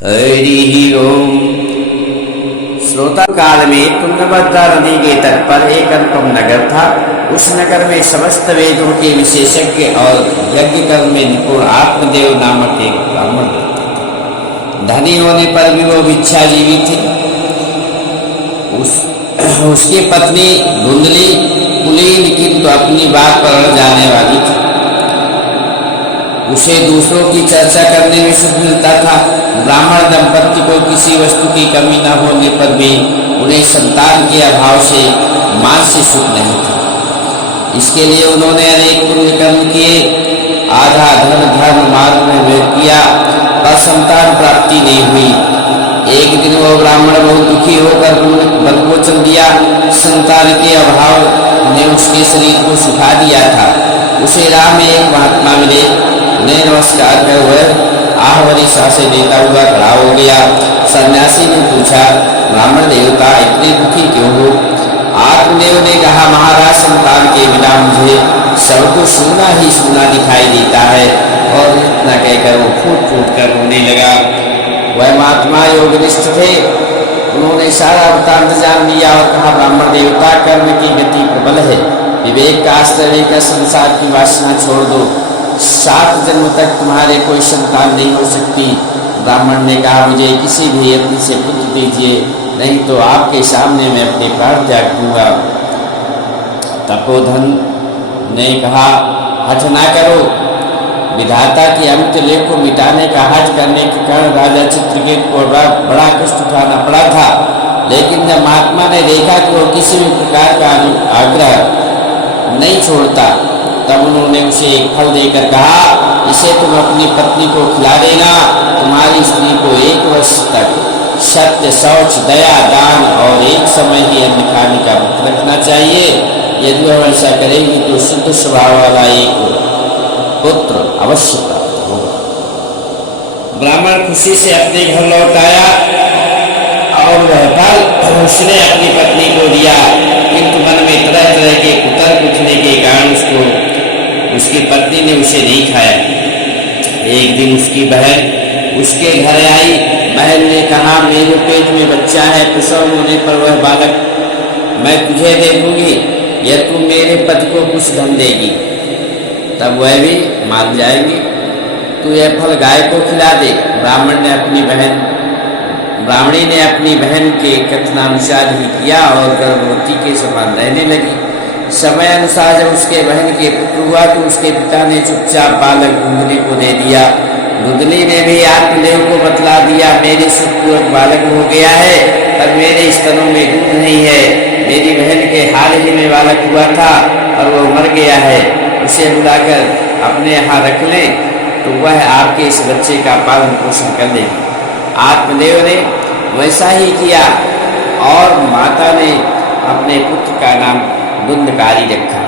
हरि ओम। श्रोता काल में तुंगभद्रा नदी के तट पर एक अनुपम नगर था। उस नगर में समस्त वेदों के विशेषज्ञ और यज्ञ कर्म में निपुण आत्मदेव नामक एक ब्राह्मण रहते थे। धनी होने पर भी वो भिक्षाजीवी थे। उसकी पत्नी धुंधली कुलीन किंतु अपनी बात पर अड़ जाने वाली थी। उसे दूसरों की चर्चा करने में सुख मिलता था। ब्राह्मण दंपत्ति को किसी वस्तु की कमी न होने पर भी उन्हें संतान के अभाव से मानसिक सुख नहीं था। इसके लिए उन्होंने अनेक पुण्य कर्म किए, आधा धर्म मार्ग में व्यय किया, पर संतान प्राप्ति नहीं हुई। एक दिन वो ब्राह्मण बहुत दुखी होकर बलमोचन दिया। संतान के अभाव ने उसके शरीर को सुखा दिया था। उसे राह में एक महात्मा मिले। उन्हें नमस्कार कर वह आहवरी सांसें लेता हुआ खड़ा हो गया। सन्यासी ने पूछा, ब्राह्मण देवता इतने दुखी क्यों हो? आत्मदेव ने कहा, महाराज संतान के बिना मुझे सब कुछ सूना ही सूना दिखाई देता है। और इतना कहकर वो फूट फूट कर रोने लगा। वह महात्मा योगनिष्ठ थे। उन्होंने सारा वृत्तांत जान लिया और कहा, ब्राह्मण देवता कर्म की गति प्रबल है। विवेक का आश्रय लेकर संसार की वासना छोड़ दो। 7 जन्म तक तुम्हारे कोई संतान नहीं हो सकती। ब्राह्मण ने कहा, मुझे किसी भी यत्न से पुत्र दीजिए, नहीं तो आपके सामने मैं अपने प्राण त्याग दूंगा। तपोधन ने कहा, हठ ना करो। विधाता के अमित लेख को मिटाने का हठ करने के कारण राजा चित्रकेतु को बड़ा कष्ट उठाना पड़ा था। लेकिन जब महात्मा ने देखा कि वो किसी भी प्रकार का आग्रह नहीं छोड़ता, तब उन्होंने उसे एक फल देकर कहा, इसे तुम अपनी पत्नी को खिला देना। तुम्हारी स्त्री को 1 वर्ष तक सत्य, शौच, दया, दान और एक समय ही अन्न खाने का व्रत रखना चाहिए। यदि वह ऐसा करेगी तो शुद्ध स्वभाव वाला एक पुत्र अवश्य प्राप्त होगा। ब्राह्मण खुशी से अपने घर लौट आया और वह फल उसने अपनी पत्नी को दिया। किंतु मन में तरह तरह के कुतर्क उठने के कारण उसकी पत्नी ने उसे नहीं खाया। एक दिन उसकी बहन उसके घर आई। बहन ने कहा, मेरे पेट में बच्चा है, प्रसव होने पर वह बालक मैं तुझे दे दूंगी या तुम मेरे पति को कुछ धन देगी, तब वह भी मान जाएंगे। तू यह फल गाय को खिला दे। ब्राह्मणी ने अपनी बहन के कथनानुसार ही किया और गर्भवती के समान रहने लगी। समय अनुसार जब उसके बहन के पुत्र हुआ तो उसके पिता ने चुपचाप बालक धुंधली को दे दिया। धुंधली ने भी आत्मदेव को बतला दिया, मेरे सुखपूर्वक बालक हो गया है, पर मेरे स्तनों में दूध नहीं है। मेरी बहन के हाल ही में बालक हुआ था और वो मर गया है। उसे बुलाकर अपने यहाँ रख लें तो वह आपके इस बच्चे का पालन पोषण कर लेगी। आत्मदेव ने वैसा ही किया और माता ने अपने पुत्र का नाम धुंधकारी रखा।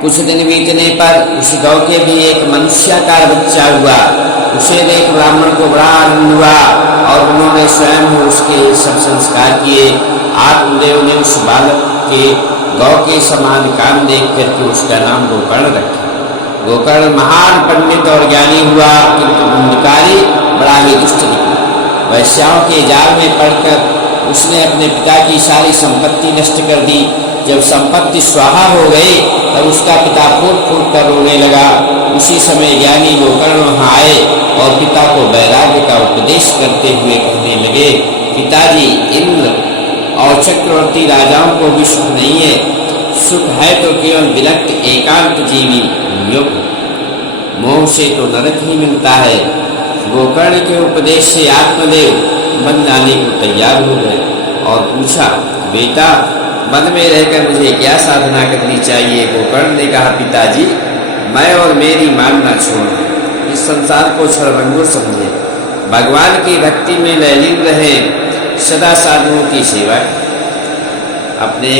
कुछ दिन बीतने पर उस गौ के भी एक मनुष्याकार बच्चा हुआ। उसे देख ब्राह्मण को बड़ा आनंद हुआ और उन्होंने स्वयं ही उसके सब संस्कार किए। आत्मदेव ने उस बालक के गौ के समान कान देख करके उसका नाम गोकर्ण रखा। गोकर्ण महान पंडित और ज्ञानी हुआ, किंतु धुंधकारी बड़ा ही दुष्ट निकला। वैश्याओं के जाल में पड़कर उसने अपने पिता की सारी संपत्ति नष्ट कर दी। जब संपत्ति स्वाहा हो गई तब उसका पिता फूट फूट कर रोने लगा। उसी समय ज्ञानी गोकर्ण वहाँ आए और पिता को वैराग्य का उपदेश करते हुए कहने लगे, पिताजी, इंद्र और चक्रवर्ती राजाओं को भी सुख नहीं है। सुख है तो केवल विरक्त एकांत जीवी योग, मोह से तो नरक ही मिलता है। गोकर्ण के उपदेश से आत्मदेव वन जाने को तैयार हो गए और पूछा, बेटा, वन में रहकर मुझे क्या साधना करनी चाहिए? गोकर्ण ने कहा, पिताजी, मैं और मेरी मानना छोड़ इस संसार को क्षणभंगुर समझे, भगवान की भक्ति में लयलीन रहे, सदा साधुओं की सेवा। अपने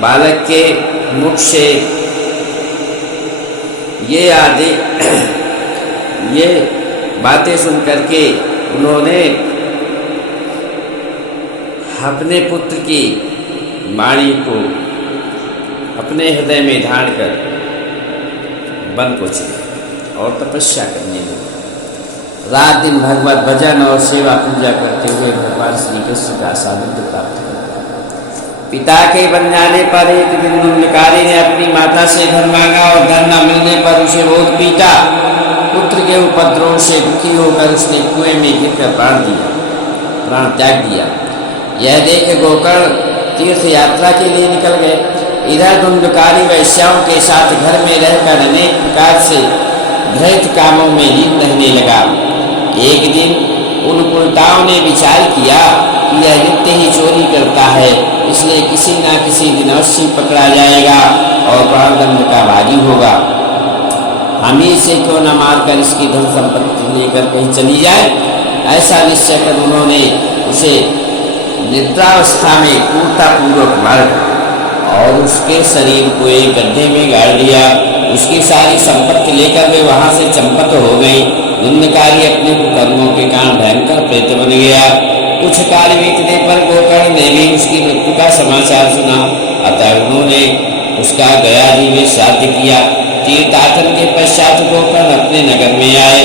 बालक के मुख से ये बातें सुन करके उन्होंने अपने पुत्र की वाणी को अपने हृदय में धारण कर वन को चले और तपस्या करने लगे। रात दिन भगवत भजन और सेवा पूजा करते हुए भगवान श्री कृष्ण का सानिध्य प्राप्त किया। पिता के बन जाने पर एक दिन धुंधकारी ने अपनी माता से घर मांगा और धन न मिलने पर उसे बहुत पीटा। पुत्र के उपद्रव से दुखी होकर उसने कुएं में गिरकर प्राण त्याग दिया। यह देख गोकर्ण तीर्थ यात्रा के लिए निकल गए। इधर धुंधकारी वैश्याओं के साथ घर में रहकर अनेक प्रकार से घृत कामों में लीन रहने लगा। एक दिन उन कुलटाओं ने विचार किया कि यह नित्य ही चोरी करता है, इसलिए किसी न किसी दिन अवश्य पकड़ा जाएगा और प्राणदंड का भागी होगा। हम ही इसे क्यों न मारकर इसकी धन संपत्ति लेकर कहीं चली जाए। ऐसा निश्चय कर उन्होंने उसे निद्रावस्था में क्रूरतापूर्वक मार और उसके शरीर को एक गड्ढे में गाड़ दिया। उसकी सारी संपत्ति लेकर वे वहां से चंपत हो गई। धुंधकारी अपने कर्मों के कारण भयंकर प्रेत बन गया। कुछ काल बीतने पर गोकर्ण ने भी उसकी मृत्यु का समाचार सुना, अतः उन्होंने उसका गया जी में श्राद्ध किया। तीर्थाटन के पश्चात गोकर्ण अपने नगर में आए।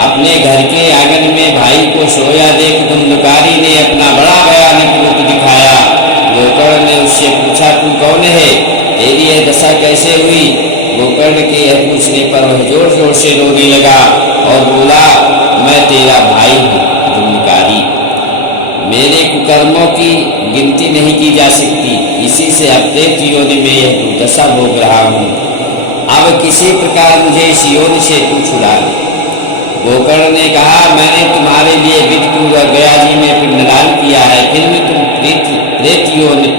अपने घर के आंगन में भाई को सोया देख धुंधकारी ने अपना बड़ा भयानक रूप दिखाया। गोकर्ण ने उससे पूछा, तू कौन है, तेरी यह दशा कैसे हुई? गोकर्ण के यह पूछने पर वह जोर जोर से रोने लगा और बोला, मैं तेरा भाई हूँ धुंधकारी। मेरे कुकर्मों की गिनती नहीं की जा सकती, इसी से अब प्रेत योनि में यह दुर्दशा भोग रहा हूँ। अब किसी प्रकार मुझे इस योनि से तू छुड़ा ले। गोकर्ण ने कहा, मैंने तुम्हारे लिए विधिपूर्वक गया जी में पिंडदान किया है, फिर भी तुम प्रेत योनि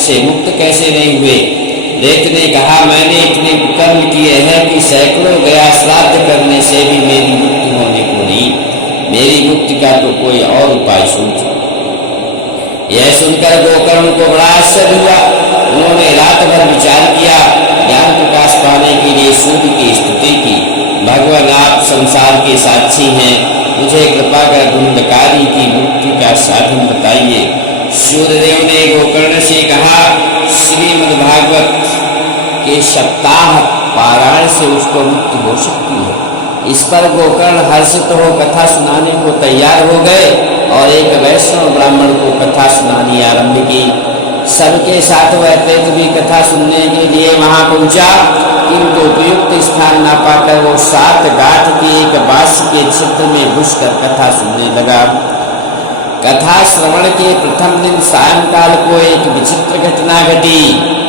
से मुक्त कैसे नहीं हुए? प्रेत ने कहा, मैंने इतने कुकर्म किए हैं कि सैकड़ों गया श्राद्ध करने से भी मेरी मुक्ति होने को नहीं। मेरी मुक्ति का तो कोई और उपाय सोचो। यह सुनकर गोकर्ण को बड़ा आश्चर्य हुआ। उन्होंने रात भर विचार किया, ज्ञान प्रकाश पाने के लिए सूर्य की स्तुति की। भगवान आप संसार के साक्षी हैं, मुझे कृपा कर धुंधकारी की मुक्ति का साधन बताइए। सूर्यदेव ने गोकर्ण से कहा, श्रीमद्भागवत के सप्ताह पारायण से उसको मुक्ति हो सकती है। इस पर गोकर्ण हर्षित हो कथा सुनाने को तैयार हो गए और एक वैष्णव ब्राह्मण को कथा सुनानी आरंभ की। सबके साथ वह प्रेत भी कथा सुनने के लिए वहां पहुंचा, किंतु उपयुक्त स्थान न पाकर वो 7 गांठ के एक बांस के छिद्र में घुसकर कथा सुनने लगा। कथा श्रवण के प्रथम दिन सायंकाल को एक विचित्र घटना घटी।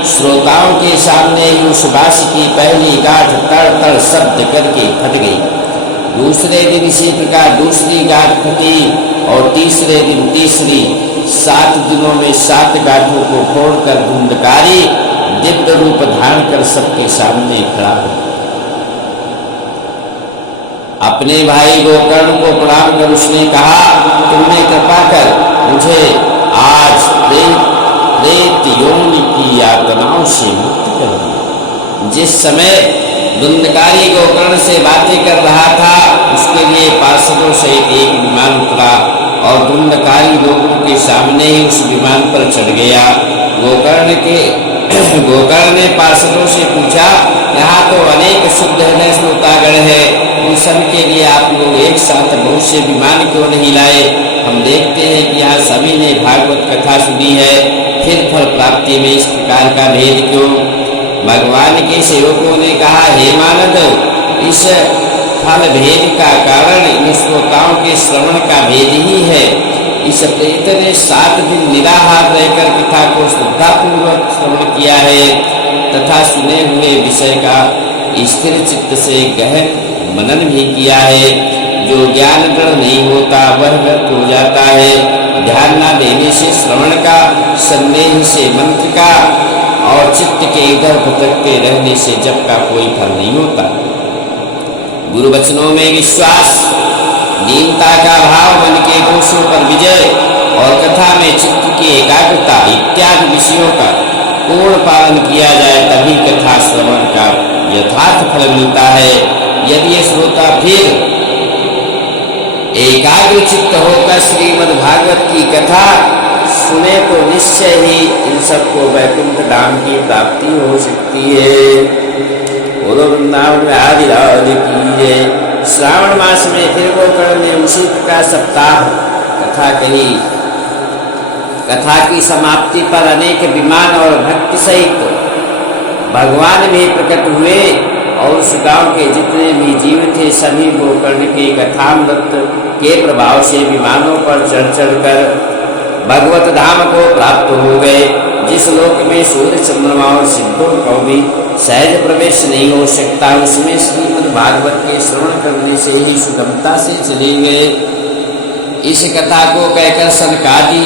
श्रोताओं के सामने ही उस बांस की पहली गांठ तड़ तड़ शब्द करके फट गई। दूसरे दिन इसी प्रकार दूसरी गांठ फटी और तीसरे दिन तीसरी। 7 दिनों में 7 गांठों को फोड़कर धुंधकारी दिव्य रूप धारण कर सबके सामने खड़ा हो। अपने भाई गोकर्ण को प्रणाम कर उसने कहा, तुमने कृपा कर मुझे आज प्रेत योनि की यातनाओं से मुक्त कर दिया। जिस समय धुंधकारी गोकर्ण से बातें कर रहा था, उसके लिए पार्षदों सहित एक विमान उतरा और धुंधकारी लोगों के सामने ही उस विमान पर चढ़ गया। गोकर्ण ने पार्षदों से पूछा, यहाँ तो अनेक शुद्ध हृदय श्रोतागण है, उन सब के लिए आप लोग एक साथ बहुत से विमान क्यों नहीं लाए? हम देखते हैं कि यहाँ सभी ने भागवत कथा सुनी है, फिर फल प्राप्ति में इस प्रकार का भेद क्यों? भगवान के सेवकों ने कहा, हे मानद, इस फल भेद का कारण इन श्रोताओं के श्रवण का भेद ही है। इस प्रेत ने 7 दिन निराहार रहकर कथा को श्रद्धापूर्वक श्रवण किया है तथा सुने हुए विषय का स्थिर चित्त से गहन मनन भी किया है। जो ज्ञान दृढ़ नहीं होता वह व्यर्थ हो जाता है। ध्यान न देने से श्रवण का, संदेह से मंत्र का और चित्त के इधर भटकते रहने से जप का कोई फल नहीं होता। गुरु वचनों में विश्वास, दीनता का भाव, मन के दोषों पर विजय और कथा में चित्त की एकाग्रता इत्यादि विषयों का पूर्ण पालन किया जाए तभी कथा श्रवण का यथार्थ फल मिलता है। यदि श्रोता फिर एकाग्र चित्त होकर श्रीमद् भागवत की कथा सुने तो निश्चय ही इन सबको वैकुंठ धाम की प्राप्ति हो सकती है। वृंदावन में आदि राज की जय। श्रावण मास में फिर गोकर्ण इसी प्रकार सप्ताह कथा कही। कथा की समाप्ति पर अनेक विमान और भक्ति सहित भगवान भी प्रकट हुए और उस गांव के जितने भी जीव थे सभी गोकर्ण के कथामृत के प्रभाव से विमानों पर चढ़ चढ़कर भगवत धाम को प्राप्त हो गए, जिस लोक में सूर्य चंद्रमा और सिद्धों को भी सहज प्रवेश नहीं हो सकता, उसमें श्रीमद् भागवत के श्रवण करने से ही सुगमता से चले गए। इस कथा को कहकर सनकादि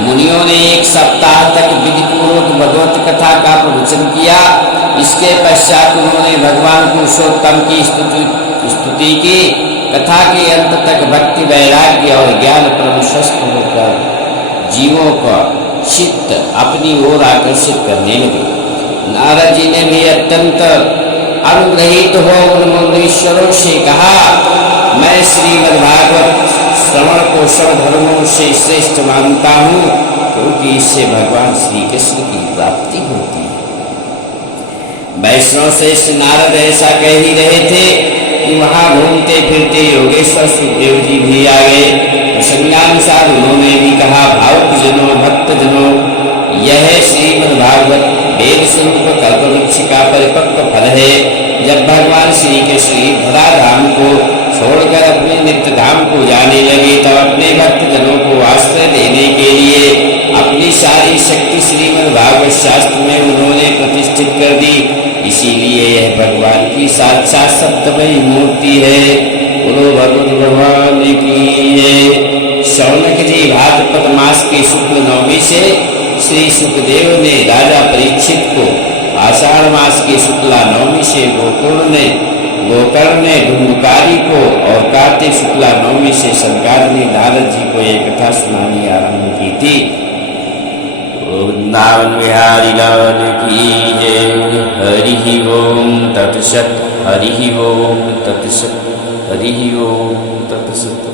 मुनियों ने 1 सप्ताह तक विधिपूर्वक भगवत कथा का प्रवचन किया। इसके पश्चात उन्होंने भगवान पुरुषोत्तम की स्तुति की। कथा के अंत तक भक्ति, वैराग्य और ज्ञान प्रशस्त होकर जीवों का चित्त अपनी ओर आकर्षित करने लगे। नारद जी ने भी अत्यंत अनुग्रहित हो उन मुनीश्वरों से कहा, मैं श्रीमद् भागवत श्रवण को सब धर्मों से श्रेष्ठ मानता हूँ, क्योंकि इससे भगवान श्री कृष्ण की प्राप्ति होती है। वैष्णव श्रेष्ठ नारद ऐसा कह ही रहे थे कि वहां घूमते फिरते योगेश्वर सुखदेव जी भी आ गए। प्रसंगानुसार उन्होंने भी कहा, भावुक जनों, भक्त जनों, यह श्रीमद् भागवत वेद स्वरूप कल्पवृक्ष का परिपक्व फल है। जब भगवान श्री कृष्ण धरा धाम को छोड़कर अपने नित्य धाम को जाने लगे, तब अपने भक्त जनों को आश्रय देने के लिए अपनी सारी शक्ति श्रीमद् भागवत शास्त्र में उन्होंने प्रतिष्ठित कर दी। इसीलिए यह भगवान की साक्षात सप्तमयी मूर्ति है। बोलो भगवत भगवान की जय। शौनक जी भाद्रपद मास की शुक्ल नवमी से श्री सुखदेव ने राजा परीक्षित को, आषाढ़ मास की शुक्ला नवमी से गोकर्ण ने धुंधकारी को और कार्तिक शुक्ला नवमी से सरकार ने नारद जी को यह कथा सुनानी आरंभ की थी। वृंदावन विहारी लाल की जय। हरि ओम तत्सत। हरि ओम तत्सत। हरि ओम तत्सत।